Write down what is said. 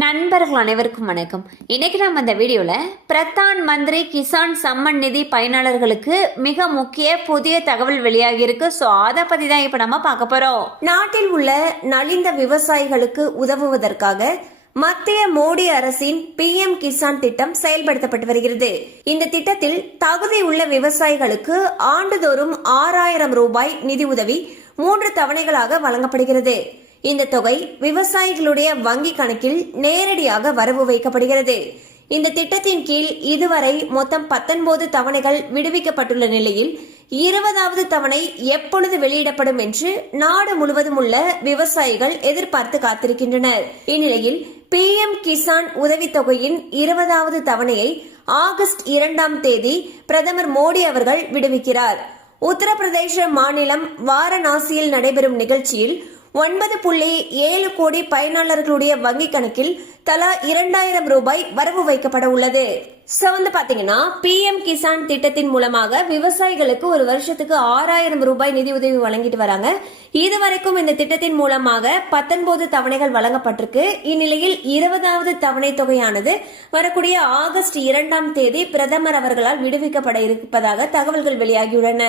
நண்பர்கள் அனைவருக்கும் வணக்கம். இன்னைக்கு நம்ம இந்த வீடியோல பிரதான் மந்திரி கிசான் சம்மன் நிதி பயனாளர்களுக்கு மிக முக்கிய புதிய தகவல் வெளியாகி இருக்கு. ஸோ அதை பத்தி தான் இப்ப நம்ம பார்க்க போறோம். நாட்டில் உள்ள நலிந்த விவசாயிகளுக்கு உதவுவதற்காக மத்திய மோடி அரசின் PM கிசான் திட்டம் செயல்படுத்தப்பட்டு வருகிறது. இந்த திட்டத்தில் தகுதி உள்ள விவசாயிகளுக்கு ஆண்டுதோறும் 6000 ரூபாய் நிதி உதவி 3 தவணைகளாக வழங்கப்படுகிறது. இந்த தொகை விவசாயிகளுடைய வங்கி கணக்கில் நேரடியாக வரவு வைக்கப்படுகிறது. இந்த திட்டத்தின் கீழ் இதுவரை மொத்தம் 19 தவணைகள் விடுவிக்கப்பட்டுள்ள நிலையில் 20வது தவணை எப்பொழுது வெளியிடப்படும் என்று நாடு முழுவதும் உள்ள விவசாயிகள் எதிர்பார்த்து காத்திருக்கின்றனர். இந்நிலையில் PM கிசான் உதவித்தொகையின் 20வது தவணையை ஆகஸ்ட் 2ஆம் தேதி பிரதமர் மோடி அவர்கள் விடுவிக்கிறார். உத்தரப்பிரதேச மாநிலம் வாரணாசியில் நடைபெறும் நிகழ்ச்சியில் 9.7 கோடி பயனாளர்களுடைய வங்கி கணக்கில் தலா 2000 ரூபாய் வரவு வைக்கப்பட உள்ளது. பாத்தீங்கன்னா PM கிசான் திட்டத்தின் மூலமாக விவசாயிகளுக்கு ஒரு வருஷத்துக்கு 6000 ரூபாய் நிதி உதவி வழங்கிட்டு வராங்க. இதுவரைக்கும் இந்த திட்டத்தின் மூலமாக 19 தவணைகள் வழங்கப்பட்டிருக்கு. இந்நிலையில் 20வது தவணை தொகையானது வரக்கூடிய ஆகஸ்ட் 2ஆம் தேதி பிரதமர் அவர்களால் விடுவிக்கப்பட இருப்பதாக தகவல்கள் வெளியாகியுள்ளன.